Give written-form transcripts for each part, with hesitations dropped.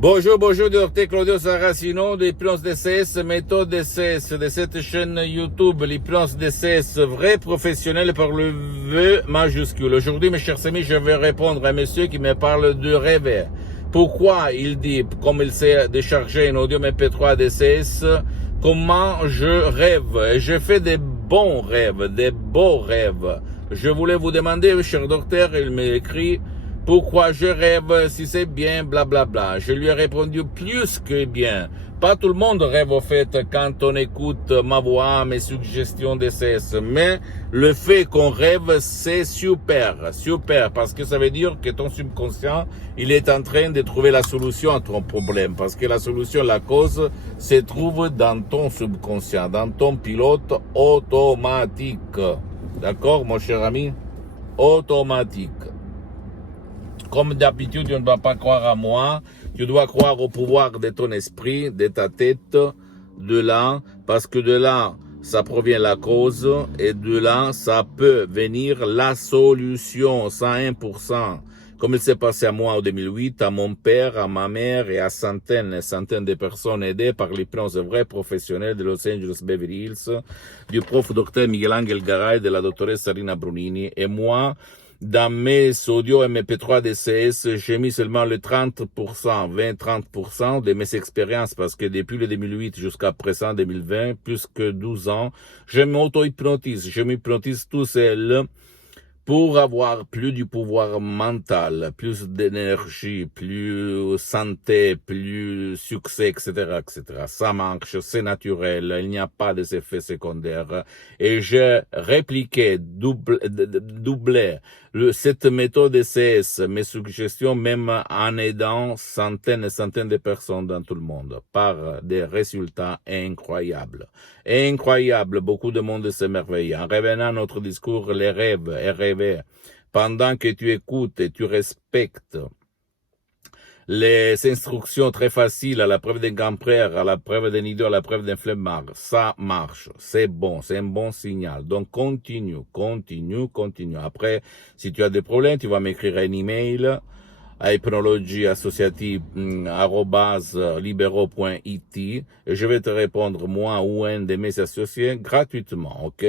Bonjour, docteur Claudio Saracino d'Hypnose DCS, méthode DCS de cette chaîne YouTube, l'hypnose DCS, vrai professionnel par le V majuscule. Aujourd'hui, mes chers amis, je vais répondre à un monsieur qui me parle de rêve. Pourquoi il dit, comme il s'est déchargé un audio MP3 DCS, comment je rêve. Et je fais des bons rêves, des beaux rêves. Je voulais vous demander, cher docteur, il m'écrit, pourquoi je rêve, si c'est bien, blablabla. Bla bla. Je lui ai répondu plus que bien. Pas tout le monde rêve au fait quand on écoute ma voix, mes suggestions DCS. Mais le fait qu'on rêve, c'est super, parce que ça veut dire que ton subconscient, il est en train de trouver la solution à ton problème. Parce que la solution, la cause, se trouve dans ton subconscient, dans ton pilote automatique. D'accord, mon cher ami? Automatique. Comme d'habitude, tu ne dois pas croire à moi, tu dois croire au pouvoir de ton esprit, de ta tête, de là, parce que de là, ça provient la cause, et de là, ça peut venir la solution, 101%. Comme il s'est passé à moi en 2008, à mon père, à ma mère et à centaines et centaines de personnes aidées par l'hypnose vrais professionnels de Los Angeles Beverly Hills, du prof Dr Miguel Angel Garay, de la doctoresse Sarina Brunini, et moi, dans mes audios MP3 DCS, j'ai mis seulement le 30%, 20-30% de mes expériences parce que depuis le 2008 jusqu'à présent 2020, plus que 12 ans, je m'auto-hypnotise. Je m'hypnotise tout seul pour avoir plus du pouvoir mental, plus d'énergie, plus santé, plus succès, etc., etc. Ça marche, c'est naturel, il n'y a pas d'effets secondaires. Et j'ai répliqué, doublé cette méthode DCS, mes suggestions, même en aidant centaines et centaines de personnes dans tout le monde, par des résultats incroyables. Incroyable, beaucoup de monde s'émerveille. En revenant à notre discours, les rêves et rêver, pendant que tu écoutes et tu respectes les instructions très faciles à la preuve d'un grand-père, à la preuve d'un idiot, à la preuve d'un flemmard, ça marche, c'est bon, c'est un bon signal. Donc continue. Après, si tu as des problèmes, tu vas m'écrire un email à hypnologie@libero.it et je vais te répondre, moi ou un de mes associés, gratuitement, ok?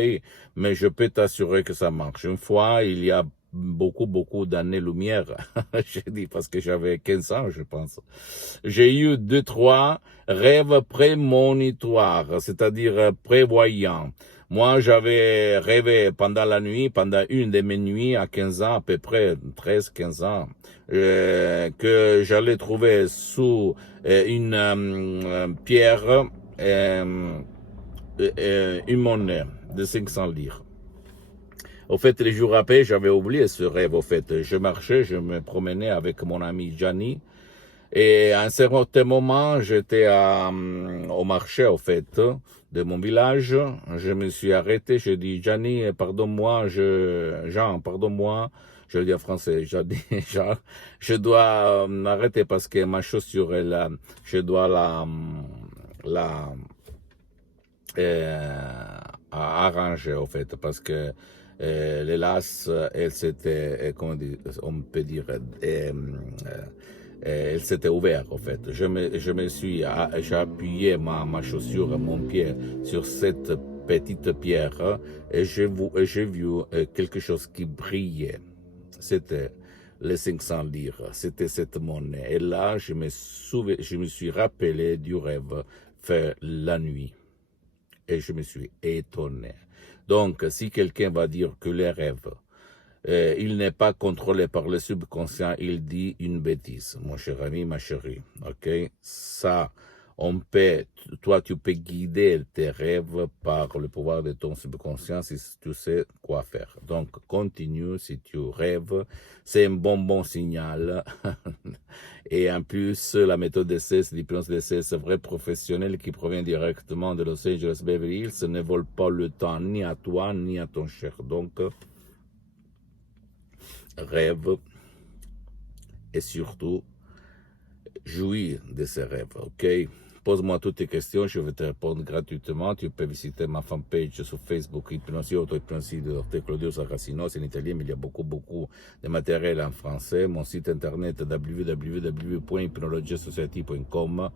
Mais je peux t'assurer que ça marche. Une fois, il y a beaucoup d'années-lumière, j'ai dit parce que j'avais 15 ans, je pense. J'ai eu 2-3 rêves prémonitoires, c'est-à-dire prévoyants. Moi, j'avais rêvé pendant la nuit, pendant une de mes nuits à 15 ans, à peu près 13-15 ans, que j'allais trouver sous une pierre une monnaie de 500 livres. Au fait, les jours après, j'avais oublié ce rêve. Au fait, je marchais, je me promenais avec mon ami Gianni. Et à un certain moment, j'étais au marché, au fait, de mon village. Je me suis arrêté, je dis, Gianni, pardonne-moi, Jean, pardonne-moi. Je le dis en français, j'ai dit, Jean, je dois m'arrêter parce que ma chaussure, je dois la arranger, au fait, parce que les laces, elles s'étaient, comment on peut dire, elle s'était ouverte, en fait. Je me suis, j'ai appuyé ma chaussure, mon pied sur cette petite pierre et j'ai vu quelque chose qui brillait. C'était les 500 livres, c'était cette monnaie. Et là, je me suis rappelé du rêve fait la nuit. Et je me suis étonné. Donc, si quelqu'un va dire que les rêves, il n'est pas contrôlé par le subconscient, il dit une bêtise, mon cher ami, ma chérie. Ok? Ça, toi, tu peux guider tes rêves par le pouvoir de ton subconscient si tu sais quoi faire. Donc, continue si tu rêves. C'est un bon signal. Et en plus, la méthode DCS, l'hypnose DCS vrai professionnel qui provient directement de Los Angeles Beverly Hills ne vole pas le temps ni à toi ni à ton cher. Donc, rêve et surtout jouir de ces rêves, ok? Pose-moi toutes tes questions, je vais te répondre gratuitement. Tu peux visiter ma fanpage sur Facebook, Hypnosie, auto-hypnosie de Dr. Claudio Saracino. C'est en italien, mais il y a beaucoup de matériel en français. Mon site internet www.hypnologiasociety.com.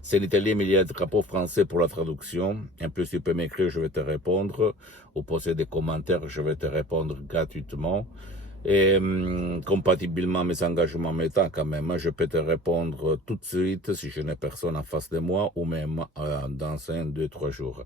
C'est en italien, mais il y a des drapeaux français pour la traduction. En plus, tu peux m'écrire, je vais te répondre. Ou poser des commentaires, je vais te répondre gratuitement. Et compatiblement à mes engagements méta quand même, je peux te répondre tout de suite si je n'ai personne en face de moi ou même dans 1, 2, 3 jours.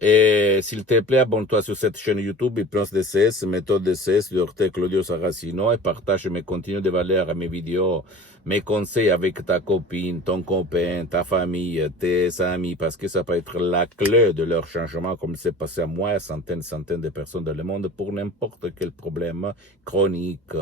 Et s'il te plaît, abonne-toi sur cette chaîne YouTube, Hypnose DCS, méthode DCS de Dr. Claudio Saracino et partage mes contenus de valeur, mes vidéos, mes conseils avec ta copine, ton copain, ta famille, tes amis, parce que ça peut être la clé de leur changement, comme c'est passé à moi, centaines de personnes dans le monde, pour n'importe quel problème chronique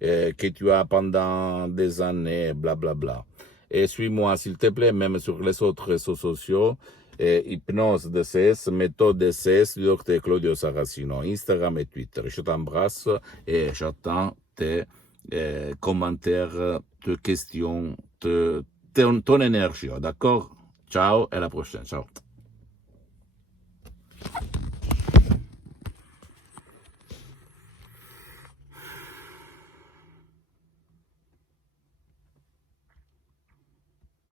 que tu as pendant des années, blablabla. Bla, bla. Et suis-moi, s'il te plaît, même sur les autres réseaux sociaux, Hypnose DCS, méthode DCS du Dr. Claudio Saracino, Instagram et Twitter. Je t'embrasse et j'attends tes commentaires, tes questions, ton énergie, d'accord? Ciao et à la prochaine, ciao.